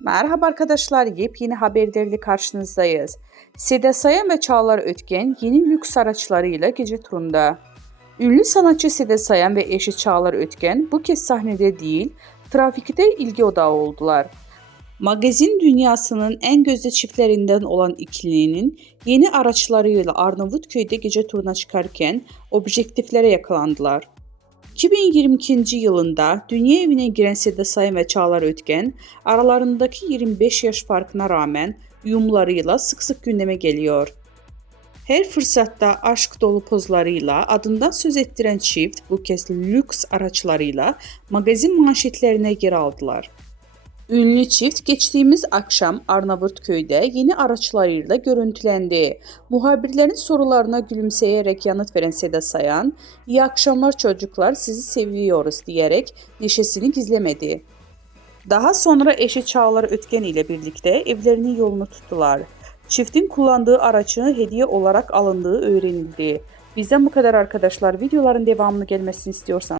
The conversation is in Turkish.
Merhaba arkadaşlar, yepyeni haberlerle karşınızdayız. Seda Sayan ve Çağlar Ötken yeni lüks araçlarıyla gece turunda. Ünlü sanatçı Seda Sayan ve eşi Çağlar Ötken bu kez sahnede değil, trafikte ilgi odağı oldular. Magazin dünyasının en gözde çiftlerinden olan ikilinin yeni araçlarıyla Arnavutköy'de gece turuna çıkarken objektiflere yakalandılar. 2022 yılında dünya evine giren Seda Sayan ve Çağlar Ötken, aralarındaki 25 yaş farkına rağmen uyumlarıyla sık sık gündeme geliyor. Her fırsatta aşk dolu pozlarıyla adından söz ettiren çift bu kez lüks araçlarıyla magazin manşetlerine yer aldılar. Ünlü çift geçtiğimiz akşam Arnavutköy'de yeni araçlarıyla görüntülendi. Muhabirlerin sorularına gülümseyerek yanıt veren Seda Sayan, "İyi akşamlar çocuklar, sizi seviyoruz." diyerek neşesini gizlemedi. Daha sonra eşi Çağlar Ötken ile birlikte evlerinin yolunu tuttular. Çiftin kullandığı aracı hediye olarak alındığı öğrenildi. Bizden bu kadar arkadaşlar. Videoların devamını gelmesini istiyorsanız